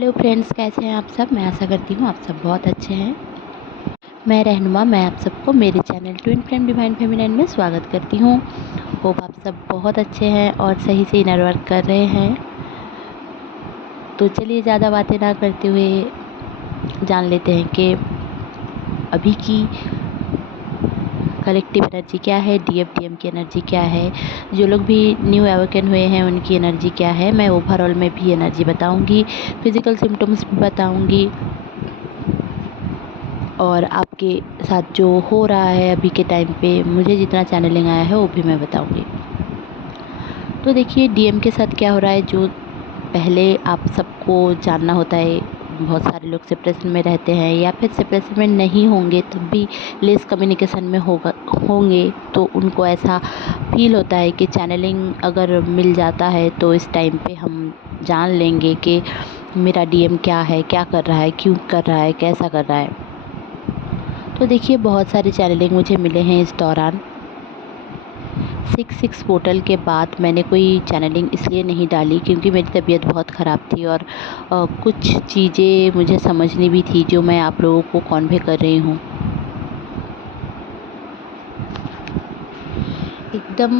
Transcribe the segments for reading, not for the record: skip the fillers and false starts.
Hello friends, कैसे हैं आप सब। मैं आशा करती हूँ आप सब बहुत अच्छे हैं। मैं रहनुमा, मैं आप सबको मेरे channel twin flame divine feminine में स्वागत करती हूँ। होप आप सब बहुत अच्छे हैं और सही से इनर वर्क कर रहे हैं। तो चलिए ज़्यादा बातें ना करते हुए जान लेते हैं कि अभी की कलेक्टिव एनर्जी क्या है, डीएम की एनर्जी क्या है, जो लोग भी न्यू अवेकन हुए हैं उनकी एनर्जी क्या है। मैं ओवरऑल में भी एनर्जी बताऊंगी, फिजिकल सिम्टम्स भी बताऊंगी और आपके साथ जो हो रहा है अभी के टाइम पे, मुझे जितना चैनलिंग आया है वो भी मैं बताऊंगी। तो देखिए डीएम के साथ क्या हो रहा है, जो पहले आप सबको जानना होता है। बहुत सारे लोग सेपरेशन में रहते हैं या फिर सेपरेशन में नहीं होंगे तब भी लेस कम्युनिकेशन में होंगे तो उनको ऐसा फील होता है कि चैनलिंग अगर मिल जाता है तो इस टाइम पे हम जान लेंगे कि मेरा डीएम क्या है, क्या कर रहा है, क्यों कर रहा है, कैसा कर रहा है। तो देखिए बहुत सारे चैनलिंग मुझे मिले हैं इस दौरान। 6 पोर्टल के बाद मैंने कोई चैनलिंग इसलिए नहीं डाली क्योंकि मेरी तबीयत बहुत ख़राब थी और कुछ चीज़ें मुझे समझनी भी थी जो मैं आप लोगों को कॉन्वे कर रही हूँ। एकदम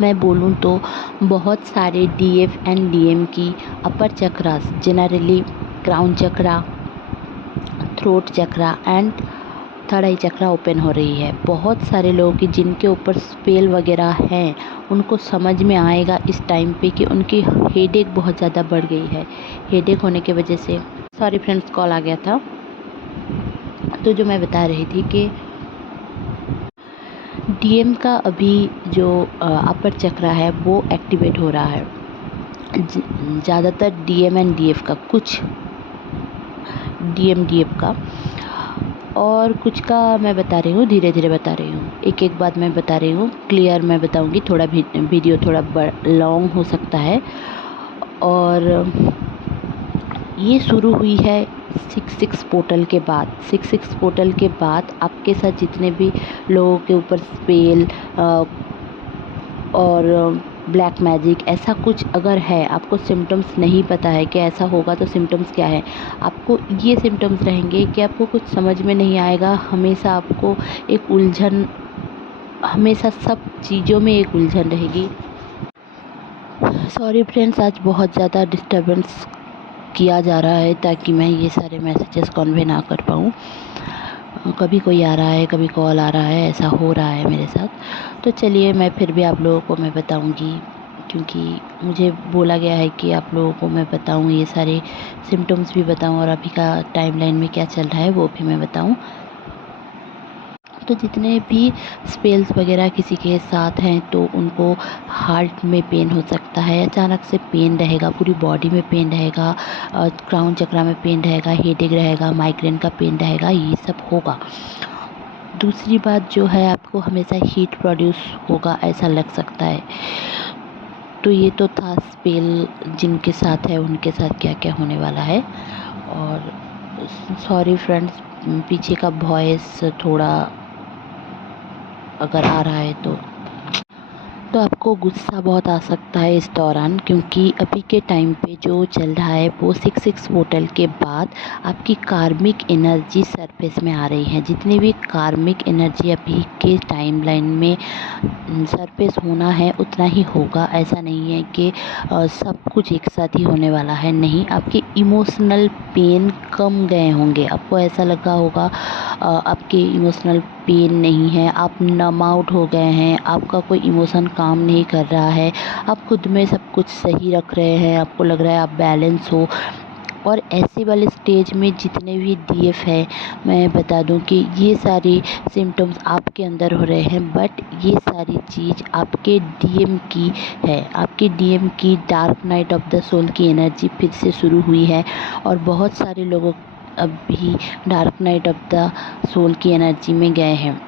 मैं बोलूँ तो बहुत सारे डीएफ एंड डीएम की upper chakras, generally crown chakra, throat chakra and third eye chakra open हो रही है। बहुत सारे लोगों की जिनके ऊपर स्पेल वगैरह हैं उनको समझ में आएगा इस टाइम पे कि उनकी हेडेक बहुत ज़्यादा बढ़ गई है। हेडेक होने की वजह से, सॉरी फ्रेंड्स कॉल आ गया था। तो जो मैं बता रही थी कि डीएम का अभी जो अपर चक्रा है वो एक्टिवेट हो रहा है। ज़्यादातर डीएम एंड डीएफ का, कुछ डीएम डीएफ का और कुछ का मैं बता रही हूँ, धीरे धीरे बता रही हूँ, एक एक बात मैं बता रही हूँ, क्लियर मैं बताऊँगी। थोड़ा वीडियो थोड़ा लॉन्ग हो सकता है। और ये शुरू हुई है 6 पोर्टल के बाद। 6 पोर्टल के बाद आपके साथ जितने भी लोगों के ऊपर स्पेल और ब्लैक मैजिक ऐसा कुछ अगर है, आपको सिम्टम्स नहीं पता है कि ऐसा होगा तो सिम्टम्स क्या है, आपको ये सिम्टम्स रहेंगे कि आपको कुछ समझ में नहीं आएगा। हमेशा आपको एक उलझन, हमेशा सब चीज़ों में एक उलझन रहेगी। सॉरी फ्रेंड्स, आज बहुत ज़्यादा डिस्टर्बेंस किया जा रहा है ताकि मैं ये सारे मैसेजेस कन्वे ना कर पाऊँ। कभी कोई आ रहा है, कभी कॉल आ रहा है, ऐसा हो रहा है मेरे साथ। तो चलिए मैं फिर भी आप लोगों को मैं बताऊंगी क्योंकि मुझे बोला गया है कि आप लोगों को मैं बताऊं, ये सारे सिम्टम्स भी बताऊं और अभी का टाइमलाइन में क्या चल रहा है वो भी मैं बताऊं। तो जितने भी स्पेल्स वगैरह किसी के साथ हैं तो उनको हार्ट में पेन हो सकता है, अचानक से पेन रहेगा, पूरी बॉडी में पेन रहेगा, क्राउन चक्रा में पेन रहेगा, हेडेक रहेगा, माइग्रेन का पेन रहेगा, ये सब होगा। दूसरी बात जो है, आपको हमेशा हीट प्रोड्यूस होगा ऐसा लग सकता है। तो ये तो था स्पेल जिनके साथ है उनके साथ क्या क्या होने वाला है। और सॉरी फ्रेंड्स, पीछे का वॉइस थोड़ा अगर आ रहा है तो आपको गुस्सा बहुत आ सकता है इस दौरान क्योंकि अभी के टाइम पे जो चल रहा है वो 6 पोर्टल के बाद आपकी कार्मिक एनर्जी सरफेस में आ रही है। जितनी भी कार्मिक एनर्जी अभी के टाइमलाइन में सरफेस होना है उतना ही होगा। ऐसा नहीं है कि सब कुछ एक साथ ही होने वाला है, नहीं। आपके इमोशनल पेन कम गए होंगे, आपको ऐसा लगा होगा आपके इमोशनल पेन नहीं है, आप नम आउट हो गए हैं, आपका कोई इमोशन काम नहीं कर रहा है, आप खुद में सब कुछ सही रख रहे हैं, आपको लग रहा है आप बैलेंस हो। और ऐसे वाले स्टेज में जितने भी डीएफ है, मैं बता दूं कि ये सारी सिम्टम्स आपके अंदर हो रहे हैं, बट ये सारी चीज़ आपके डीएम की है। आपके डीएम की dark night of the soul की एनर्जी फिर से शुरू हुई है और बहुत सारे लोगों अभी dark night of the soul की एनर्जी में गए हैं।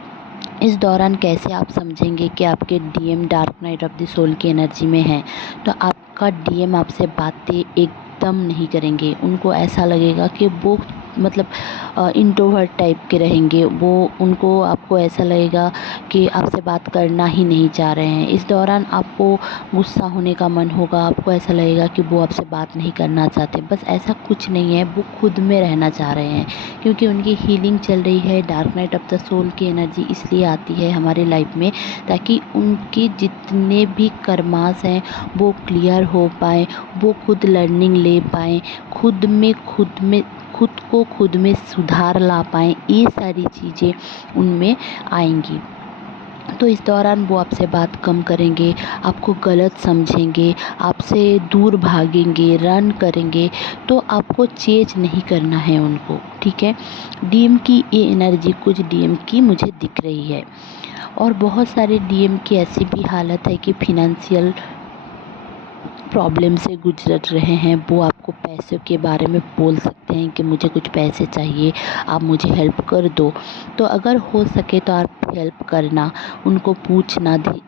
इस दौरान कैसे आप समझेंगे कि आपके DM dark night of the soul की एनर्जी में है, तो आपका डीएम आपसे बातें एकदम नहीं करेंगे। उनको ऐसा लगेगा कि वो मतलब इंट्रोवर्ट टाइप के रहेंगे, वो उनको आपको ऐसा लगेगा कि आपसे बात करना ही नहीं चाह रहे हैं। इस दौरान आपको गुस्सा होने का मन होगा, आपको ऐसा लगेगा कि वो आपसे बात नहीं करना चाहते। बस ऐसा कुछ नहीं है, वो खुद में रहना चाह रहे हैं, क्योंकि उनकी हीलिंग चल रही है। Dark night of the soul की एनर्जी इसलिए आती है हमारी लाइफ में ताकि उनके जितने भी कर्मास हैं वो क्लियर हो पाए, वो खुद लर्निंग ले पाएँ, खुद में सुधार ला पाएँ, ये सारी चीज़ें उनमें आएंगी। तो इस दौरान वो आपसे बात कम करेंगे, आपको गलत समझेंगे, आपसे दूर भागेंगे, रन करेंगे। तो आपको चेंज नहीं करना है उनको, ठीक है। डीएम की ये एनर्जी कुछ डीएम की मुझे दिख रही है, और बहुत सारे डीएम की ऐसी भी हालत है कि फिनंशियल प्रॉब्लम से गुजर रहे हैं। वो आपको पैसों के बारे में बोल सकते हैं कि मुझे कुछ पैसे चाहिए, आप मुझे हेल्प कर दो। तो अगर हो सके तो आप हेल्प करना, उनको पूछना दी।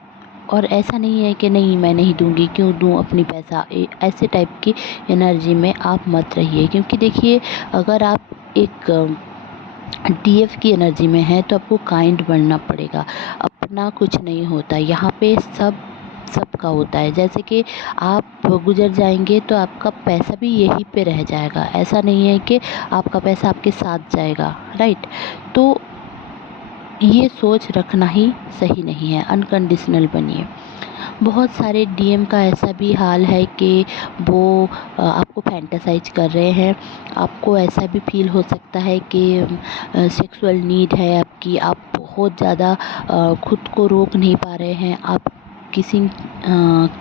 और ऐसा नहीं है कि नहीं मैं नहीं दूंगी, क्यों दूं अपनी पैसा, ऐसे टाइप की एनर्जी में आप मत रहिए। क्योंकि देखिए, अगर आप एक डीएफ की एनर्जी में है तो आपको काइंड बनना पड़ेगा। अपना कुछ नहीं होता यहाँ पे, सबका होता है। जैसे कि आप गुजर जाएंगे तो आपका पैसा भी यहीं पे रह जाएगा, ऐसा नहीं है कि आपका पैसा आपके साथ जाएगा, राइट। तो ये सोच रखना ही सही नहीं है, अनकंडीशनल बनिए। बहुत सारे डीएम का ऐसा भी हाल है कि वो आपको फैंटासाइज कर रहे हैं। आपको ऐसा भी फील हो सकता है कि सेक्सुअल नीड है आपकी, आप बहुत ज़्यादा खुद को रोक नहीं पा रहे हैं। आप किसी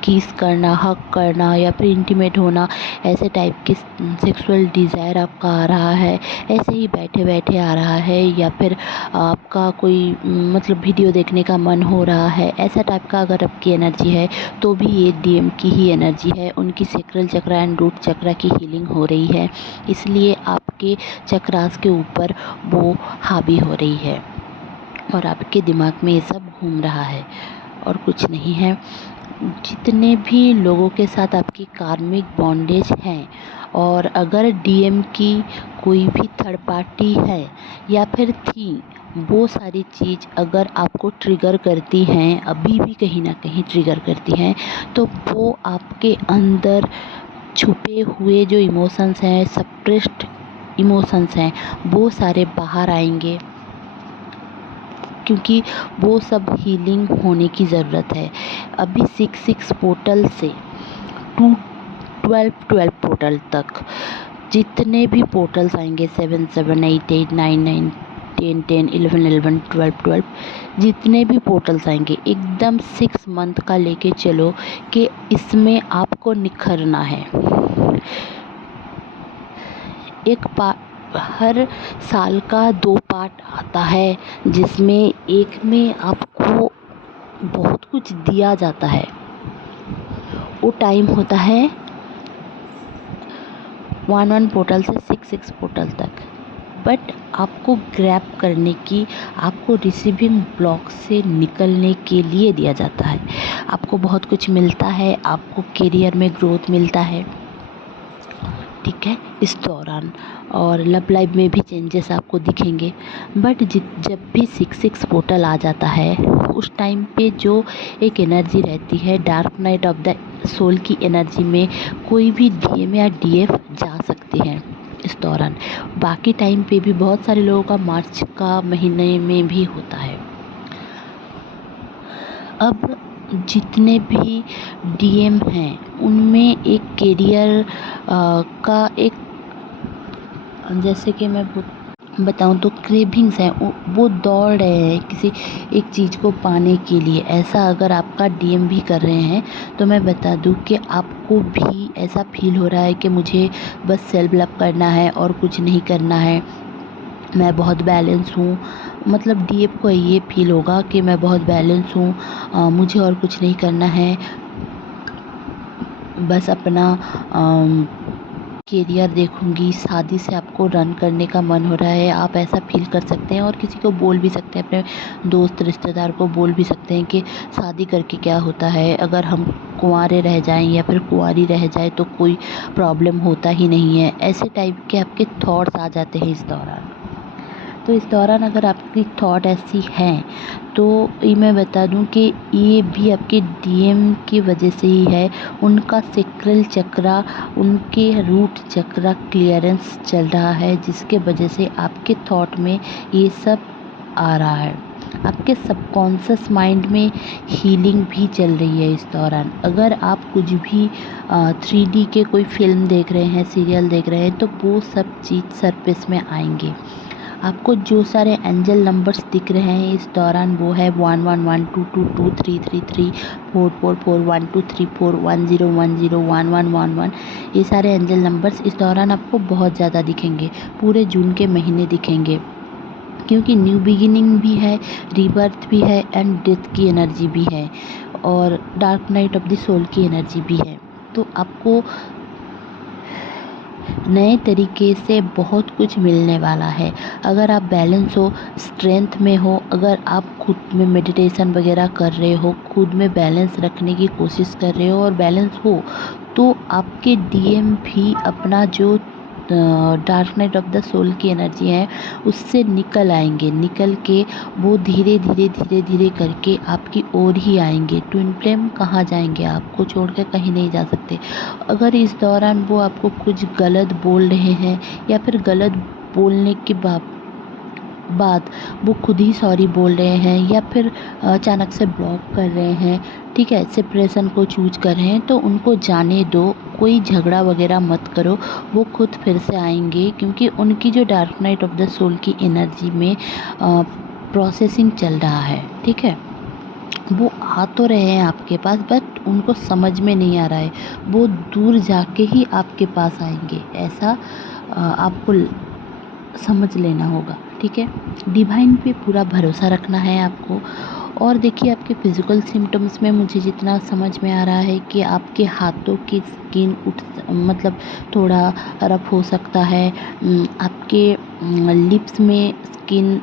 किस करना, हक करना या फिर इंटीमेट होना, ऐसे टाइप की सेक्सुअल डिज़ायर आपका आ रहा है, ऐसे ही बैठे बैठे आ रहा है। या फिर आपका कोई मतलब वीडियो देखने का मन हो रहा है, ऐसा टाइप का अगर आपकी एनर्जी है तो भी ये डीएम की ही एनर्जी है। उनकी सैक्रल चक्र एंड रूट चक्र की हीलिंग हो रही है, इसलिए आपके चक्रास के ऊपर वो हावी हो रही है और आपके दिमाग में ये सब घूम रहा है और कुछ नहीं है। जितने भी लोगों के साथ आपकी कार्मिक बॉन्डेज हैं, और अगर डीएम की कोई भी थर्ड पार्टी है या फिर थी, वो सारी चीज़ अगर आपको ट्रिगर करती हैं, अभी भी कहीं ना कहीं ट्रिगर करती हैं, तो वो आपके अंदर छुपे हुए जो इमोशंस हैं, सप्रेस्ड इमोशंस हैं, वो सारे बाहर आएंगे। क्योंकि वो सब हीलिंग होने की ज़रूरत है। अभी 6 पोर्टल से 12 पोर्टल तक जितने भी पोर्टल्स आएंगे, 7 7 8 8 9 9 10 10 11 11 12 12, जितने भी पोर्टल्स आएंगे एकदम 6 मंथ का लेके चलो कि इसमें आपको निखरना है। हर साल का 2 पार्ट आता है, जिसमें एक में आपको बहुत कुछ दिया जाता है। वो टाइम होता है 1 पोर्टल से 6 पोर्टल तक। बट आपको ग्रैब करने की, आपको रिसीविंग ब्लॉक से निकलने के लिए दिया जाता है। आपको बहुत कुछ मिलता है, आपको करियर में ग्रोथ मिलता है, ठीक है, इस दौरान। और लव लाइफ में भी चेंजेस आपको दिखेंगे। बट जब भी 6 पोर्टल आ जाता है, उस टाइम पे जो एक एनर्जी रहती है dark night of the soul की एनर्जी में, कोई भी डीएम या डीएफ जा सकते हैं इस दौरान। बाकी टाइम पे भी बहुत सारे लोगों का मार्च का महीने में भी होता है। अब जितने भी डीएम हैं उनमें एक करियर का एक, जैसे कि मैं बताऊं तो क्रेविंग्स हैं, वो दौड़ रहे हैं किसी एक चीज़ को पाने के लिए। ऐसा अगर आपका डीएम भी कर रहे हैं तो मैं बता दूं कि आपको भी ऐसा फील हो रहा है कि मुझे बस सेल्फ लव करना है और कुछ नहीं करना है, मैं बहुत बैलेंस हूँ। मतलब डीएफ को ये फील होगा कि मैं बहुत बैलेंस हूँ, मुझे और कुछ नहीं करना है, बस अपना करियर देखूंगी, शादी से आपको रन करने का मन हो रहा है, आप ऐसा फील कर सकते हैं और किसी को बोल भी सकते हैं, अपने दोस्त रिश्तेदार को बोल भी सकते हैं कि शादी करके क्या होता है, अगर हम कुंवारे रह जाएं या फिर कुंवारी रह जाए तो कोई प्रॉब्लम होता ही नहीं है। ऐसे टाइप के आपके थॉट्स आ जाते हैं इस दौरान। तो इस दौरान अगर आपकी थॉट ऐसी हैं तो ये मैं बता दूं कि ये भी आपके डीएम की वजह से ही है। उनका सेक्रल चक्रा, उनके रूट चक्रा क्लियरेंस चल रहा है, जिसके वजह से आपके थॉट में ये सब आ रहा है। आपके सबकॉन्शियस माइंड में हीलिंग भी चल रही है इस दौरान। अगर आप कुछ भी 3D के कोई फिल्म देख रहे हैं, सीरियल देख रहे हैं, तो वो सब चीज़ सरफेस में आएंगे। आपको जो सारे एंजल नंबर्स दिख रहे हैं इस दौरान वो है 1112223333 4441234101011111। ये सारे एंजल नंबर्स इस दौरान आपको बहुत ज़्यादा दिखेंगे, पूरे जून के महीने दिखेंगे, क्योंकि न्यू बिगिनिंग भी है, रीबर्थ भी है एंड डेथ की एनर्जी भी है और dark night of the soul की एनर्जी भी है। तो आपको नए तरीके से बहुत कुछ मिलने वाला है। अगर आप बैलेंस हो, स्ट्रेंथ में हो, अगर आप खुद में मेडिटेशन वगैरह कर रहे हो, खुद में बैलेंस रखने की कोशिश कर रहे हो और बैलेंस हो, तो आपके डीएम भी अपना जो dark night of the soul की एनर्जी है उससे निकल आएंगे। निकल के वो धीरे धीरे धीरे धीरे करके आपकी ओर ही आएंगे। ट्विन फ्लेम कहाँ जाएंगे, आपको छोड़ कर कहीं नहीं जा सकते। अगर इस दौरान वो आपको कुछ गलत बोल रहे हैं या फिर गलत बोलने के बाद वो खुद ही सॉरी बोल रहे हैं या फिर अचानक से ब्लॉक कर रहे हैं, ठीक है, सेपरेशन को चूज कर रहे हैं, तो उनको जाने दो, कोई झगड़ा वगैरह मत करो। वो खुद फिर से आएंगे, क्योंकि उनकी जो dark night of the soul की एनर्जी में प्रोसेसिंग चल रहा है, ठीक है। वो आ तो रहे हैं आपके पास, बट उनको समझ में नहीं आ रहा है, वो दूर जाके ही आपके पास आएंगे, ऐसा आपको समझ लेना होगा, ठीक है। डिवाइन पे पूरा भरोसा रखना है आपको। और देखिए, आपके फिजिकल सिम्टम्स में मुझे जितना समझ में आ रहा है कि आपके हाथों की स्किन मतलब थोड़ा रफ हो सकता है, आपके लिप्स में स्किन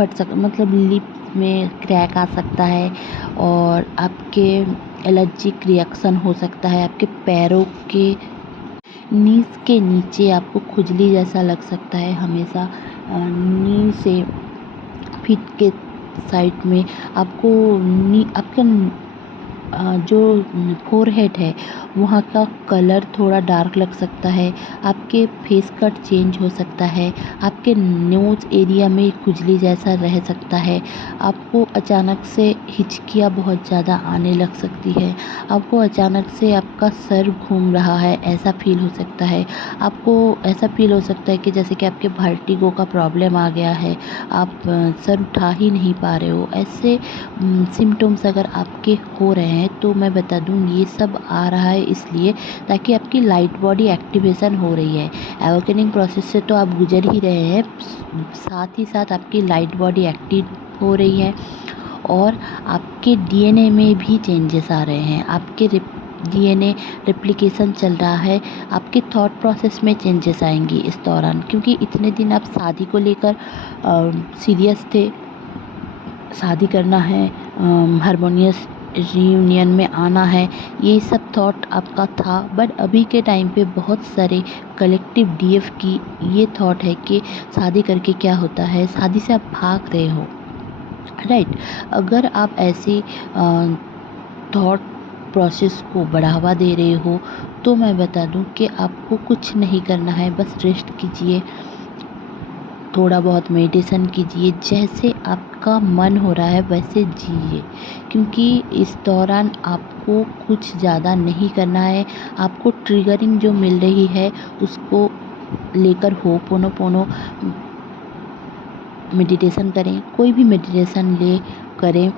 मतलब लिप्स में क्रैक आ सकता है, और आपके एलर्जिक रिएक्शन हो सकता है। आपके पैरों के नीज के नीचे आपको खुजली जैसा लग सकता है हमेशा। नी से फीट के साइड में आपको आपका जो फोरहेड है वहाँ का कलर थोड़ा डार्क लग सकता है। आपके फेस कट चेंज हो सकता है। आपके नोज एरिया में खुजली जैसा रह सकता है। आपको अचानक से हिचकियाँ बहुत ज़्यादा आने लग सकती है। आपको अचानक से आपका सर घूम रहा है ऐसा फील हो सकता है। आपको ऐसा फील हो सकता है कि जैसे कि आपके वर्टिगो का प्रॉब्लम आ गया है, आप सर उठा ही नहीं पा रहे हो। ऐसे सिम्टम्स अगर आपके हो रहे हैं तो मैं बता दूं ये सब आ रहा है इसलिए ताकि आपकी लाइट बॉडी एक्टिवेशन हो रही है। एवोकनिंग प्रोसेस से तो आप गुजर ही रहे हैं, साथ ही साथ आपकी लाइट बॉडी एक्टिव हो रही है और आपके डीएनए में भी चेंजेस आ रहे हैं। आपके डीएनए रेप्लिकेशन चल रहा है। आपके थॉट प्रोसेस में चेंजेस आएंगी इस दौरान, क्योंकि इतने दिन आप शादी को लेकर सीरियस थे, शादी करना है, हारमोनियस रियूनियन में आना है, ये सब थॉट आपका था। बट अभी के टाइम पे बहुत सारे कलेक्टिव डीएफ की ये थॉट है कि शादी करके क्या होता है, शादी से आप भाग रहे हो, राइट। अगर आप ऐसी थॉट प्रोसेस को बढ़ावा दे रहे हो तो मैं बता दूं कि आपको कुछ नहीं करना है, बस रेस्ट कीजिए, थोड़ा बहुत मेडिटेशन कीजिए, जैसे आपका मन हो रहा है वैसे जिए, क्योंकि इस दौरान आपको कुछ ज़्यादा नहीं करना है। आपको ट्रिगरिंग जो मिल रही है उसको लेकर होपोनोपोनो मेडिटेशन करें, कोई भी मेडिटेशन करें।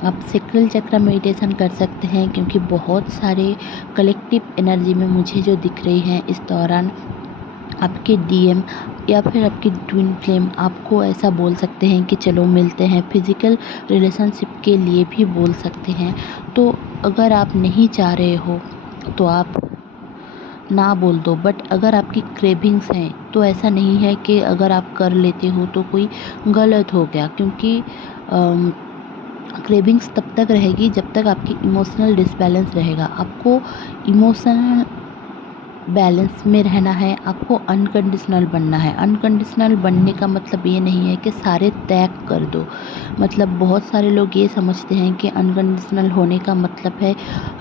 आप सेक्रल चक्र मेडिटेशन कर सकते हैं, क्योंकि बहुत सारे कलेक्टिव एनर्जी में मुझे जो दिख रही हैं इस दौरान आपके डीएम या फिर आपकी ट्विन फ्लेम आपको ऐसा बोल सकते हैं कि चलो मिलते हैं। फिजिकल रिलेशनशिप के लिए भी बोल सकते हैं। तो अगर आप नहीं चाह रहे हो तो आप ना बोल दो, बट अगर आपकी क्रेविंग्स हैं तो ऐसा नहीं है कि अगर आप कर लेते हो तो कोई गलत हो गया, क्योंकि क्रेविंग्स तब तक रहेगी जब तक आपकी इमोशनल डिसबैलेंस रहेगा। आपको इमोशनल बैलेंस में रहना है, आपको अनकंडीशनल बनना है। अनकंडीशनल बनने का मतलब ये नहीं है कि सारे त्याग कर दो। मतलब बहुत सारे लोग ये समझते हैं कि अनकंडीशनल होने का मतलब है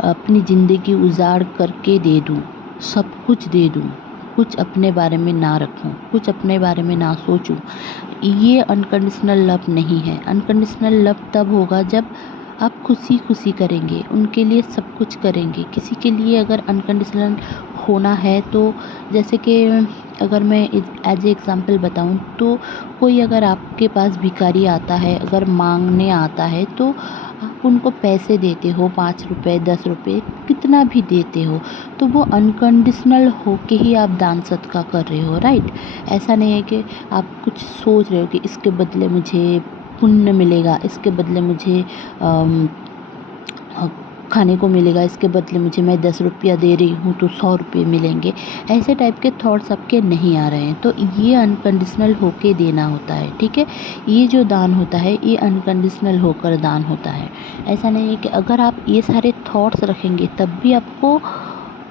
अपनी ज़िंदगी उजाड़ करके दे दूँ, सब कुछ दे दूँ, कुछ अपने बारे में ना रखूँ, कुछ अपने बारे में ना सोचूँ। ये अनकंडीशनल लव नहीं है। अनकंडीशनल लव तब होगा जब आप खुशी-खुशी करेंगे, उनके लिए सब कुछ करेंगे। किसी के लिए अगर अनकंडीशनल होना है तो जैसे कि अगर मैं एज ए एग्ज़ाम्पल बताऊँ तो कोई अगर आपके पास भिखारी आता है, अगर माँगने आता है तो आप उनको पैसे देते हो, 5 रुपए, 10 रुपए, कितना भी देते हो, तो वो अनकंडीशनल होके ही आप दान सदका कर रहे हो, राइट? ऐसा नहीं है कि आप कुछ सोच रहे हो कि इसके बदले मुझे पुण्य मिलेगा, इसके बदले मुझे खाने को मिलेगा, इसके बदले मुझे मैं 10 रुपया दे रही हूँ तो 100 रुपये मिलेंगे। ऐसे टाइप के थॉट्स आपके नहीं आ रहे हैं, तो ये अनकंडीशनल होके देना होता है, ठीक है? ये जो दान होता है ये अनकंडीशनल होकर दान होता है। ऐसा नहीं है कि अगर आप ये सारे थॉट्स रखेंगे तब भी आपको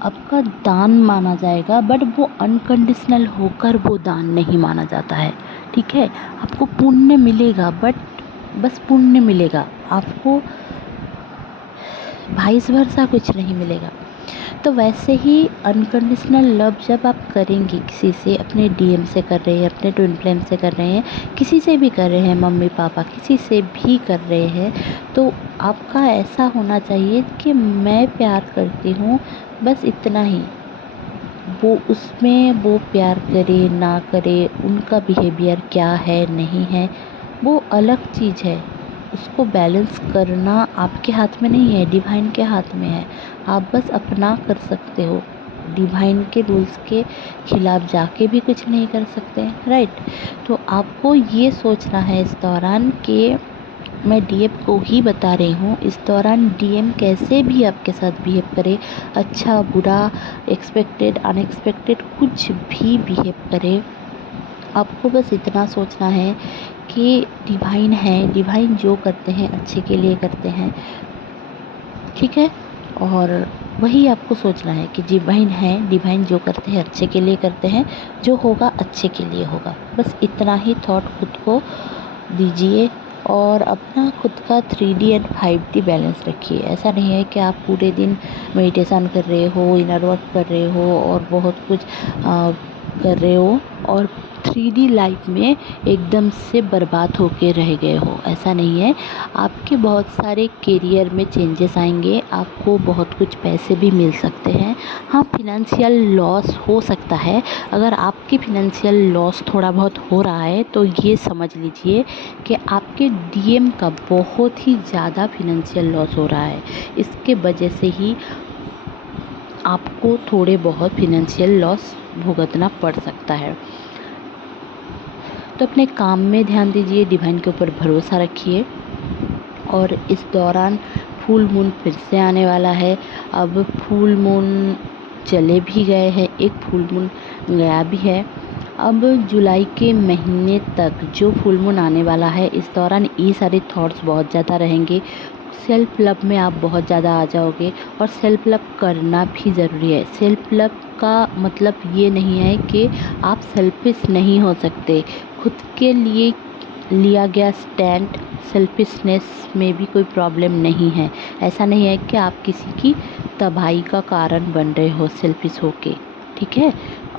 आपका दान माना जाएगा, बट वो अनकंडीशनल होकर वो दान नहीं माना जाता है, ठीक है? आपको पुण्य मिलेगा, बट बस पुण्य मिलेगा, आपको वाइस वर्सा कुछ नहीं मिलेगा। तो वैसे ही अनकंडीशनल लव जब आप करेंगे किसी से, अपने डीएम से कर रहे हैं, अपने ट्विन फ्लेम से कर रहे हैं, किसी से भी कर रहे हैं, मम्मी पापा किसी से भी कर रहे हैं, तो आपका ऐसा होना चाहिए कि मैं प्यार करती हूँ, बस इतना ही। वो उसमें वो प्यार करे ना करे, उनका बिहेवियर क्या है नहीं है, वो अलग चीज़ है। उसको बैलेंस करना आपके हाथ में नहीं है, डिवाइन के हाथ में है। आप बस अपना कर सकते हो, डिवाइन के रूल्स के खिलाफ जाके भी कुछ नहीं कर सकते, राइट? तो आपको ये सोचना है इस दौरान कि मैं डीएम को ही बता रही हूँ, इस दौरान डीएम कैसे भी आपके साथ बिहेव करे, अच्छा बुरा, एक्सपेक्टेड अनएक्सपेक्टेड, कुछ भी बिहेव करे, आपको बस इतना सोचना है कि डिवाइन है, डिवाइन जो करते हैं अच्छे के लिए करते हैं, ठीक है? और वही आपको सोचना है कि डिवाइन है, डिवाइन जो करते हैं अच्छे के लिए करते हैं, जो होगा अच्छे के लिए होगा। बस इतना ही थॉट खुद को दीजिए और अपना खुद का 3D एंड 5D बैलेंस रखिए। ऐसा नहीं है कि आप पूरे दिन मेडिटेशन कर रहे हो, इनर वर्क कर रहे हो और बहुत कुछ कर रहे हो और 3D लाइफ में एकदम से बर्बाद होके रह गए हो, ऐसा नहीं है। आपके बहुत सारे करियर में चेंजेस आएंगे, आपको बहुत कुछ पैसे भी मिल सकते हैं। हाँ, फिनंशियल लॉस हो सकता है। अगर आपके फिनंशियल लॉस थोड़ा बहुत हो रहा है तो ये समझ लीजिए कि आपके डीएम का बहुत ही ज़्यादा फिनंशियल लॉस हो रहा है। इसके वजह से ही आपको थोड़े बहुत फिनंशियल लॉस भुगतना पड़ सकता है। तो अपने काम में ध्यान दीजिए, डिवाइन के ऊपर भरोसा रखिए। और इस दौरान फुल मून फिर से आने वाला है। अब फुल मून चले भी गए हैं, एक फुल मून गया भी है। अब जुलाई के महीने तक जो फुल मून आने वाला है, इस दौरान ये सारे थॉट्स बहुत ज़्यादा रहेंगे। सेल्फ लव में आप बहुत ज़्यादा आ जाओगे और सेल्फ लव करना भी ज़रूरी है। सेल्फ लव का मतलब ये नहीं है कि आप सेल्फिश नहीं हो सकते। खुद के लिए लिया गया स्टैंड सेल्फिशनेस में भी कोई प्रॉब्लम नहीं है। ऐसा नहीं है कि आप किसी की तबाही का कारण बन रहे हो सेल्फिश होके, ठीक है?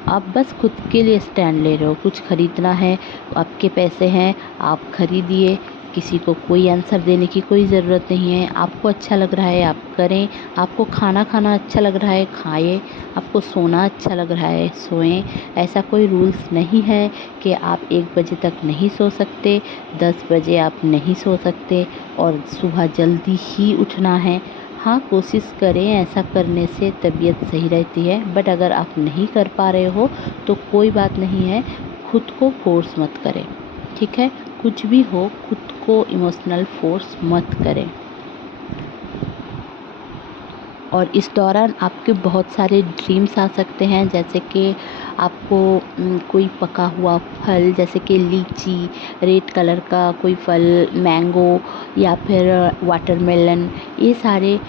आप बस खुद के लिए स्टैंड ले रहे हो। कुछ ख़रीदना है, आपके पैसे हैं, आप खरीदिए। किसी को कोई आंसर देने की कोई ज़रूरत नहीं है। आपको अच्छा लग रहा है आप करें, आपको खाना खाना अच्छा लग रहा है खाइए, आपको सोना अच्छा लग रहा है सोएं। ऐसा कोई रूल्स नहीं है कि आप 1 बजे तक नहीं सो सकते, 10 बजे आप नहीं सो सकते और सुबह जल्दी ही उठना है। हाँ, कोशिश करें, ऐसा करने से तबीयत सही रहती है, बट अगर आप नहीं कर पा रहे हो तो कोई बात नहीं है, खुद को फोर्स मत करें, ठीक है? कुछ भी हो, खुद को इमोशनल फोर्स मत करें। और इस दौरान आपके बहुत सारे ड्रीम्स आ सकते हैं, जैसे कि आपको कोई पका हुआ फल जैसे कि लीची, रेड कलर का कोई फल, मैंगो या फिर वाटरमेलन, ये सारे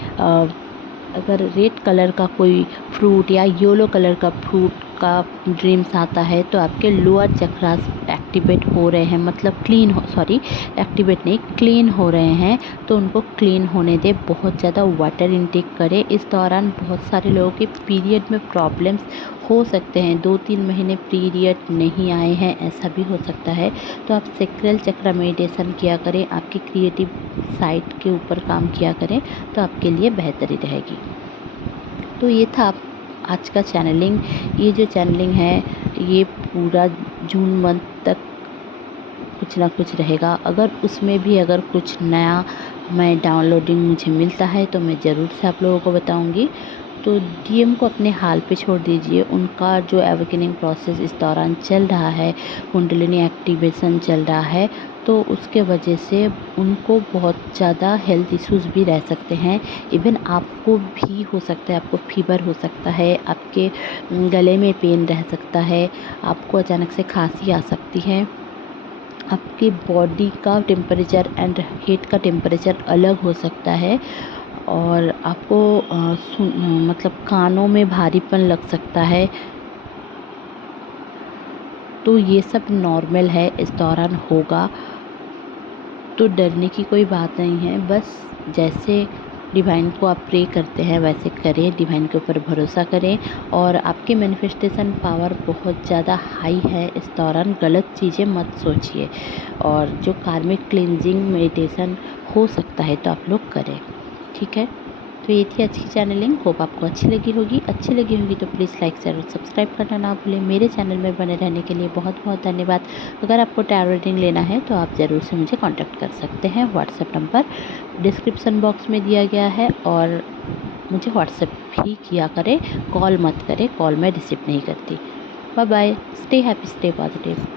अगर रेड कलर का कोई फ्रूट या येलो कलर का फ्रूट का ड्रीम्स आता है तो आपके लोअर चक्रास एक्टिवेट हो रहे हैं, मतलब एक्टिवेट नहीं, क्लीन हो रहे हैं। तो उनको क्लीन होने दें। बहुत ज़्यादा वाटर इनटेक करें। इस दौरान बहुत सारे लोगों के पीरियड में प्रॉब्लम्स हो सकते हैं, 2-3 महीने पीरियड नहीं आए हैं, ऐसा भी हो सकता है। तो आप सेक्रल चक्र मेडिटेशन किया करें, आपकी क्रिएटिव साइड के ऊपर काम किया करें, तो आपके लिए बेहतरी रहेगी। तो ये था आज का चैनलिंग। ये जो चैनलिंग है ये पूरा जून मंथ तक कुछ ना कुछ रहेगा। अगर उसमें भी अगर कुछ नया मैं डाउनलोडिंग मुझे मिलता है तो मैं ज़रूर से आप लोगों को बताऊंगी। तो डीएम को अपने हाल पे छोड़ दीजिए। उनका जो एवेकनिंग प्रोसेस इस दौरान चल रहा है, कुंडलिनी एक्टिवेशन चल रहा है, तो उसके वजह से उनको बहुत ज़्यादा हेल्थ इश्यूज़ भी रह सकते हैं। इवन आपको भी हो सकता है, आपको फीवर हो सकता है, आपके गले में पेन रह सकता है, आपको अचानक से खांसी आ सकती है, आपकी बॉडी का टेम्परेचर एंड हेड का टेम्परेचर अलग हो सकता है, और आपको मतलब कानों में भारीपन लग सकता है। तो ये सब नॉर्मल है, इस दौरान होगा, तो डरने की कोई बात नहीं है। बस जैसे डिवाइन को आप प्रे करते हैं वैसे करें, डिवाइन के ऊपर भरोसा करें। और आपकी मैनिफेस्टेशन पावर बहुत ज़्यादा हाई है, इस दौरान गलत चीज़ें मत सोचिए। और जो कार्मिक क्लिनजिंग मेडिटेशन हो सकता है तो आप लोग करें, ठीक है। तो ये थी आज की चैनलिंग। होप आपको अच्छी लगी होगी तो प्लीज़ लाइक शेयर और सब्सक्राइब करना ना भूलें। मेरे चैनल में बने रहने के लिए बहुत बहुत धन्यवाद। अगर आपको टैरो रीडिंग लेना है तो आप ज़रूर से मुझे कांटेक्ट कर सकते हैं। व्हाट्सएप नंबर डिस्क्रिप्शन बॉक्स में दिया गया है, और मुझे व्हाट्सएप भी किया करें, कॉल मत करें, कॉल मैं रिसीव नहीं करती। Bye bye, stay happy, stay positive.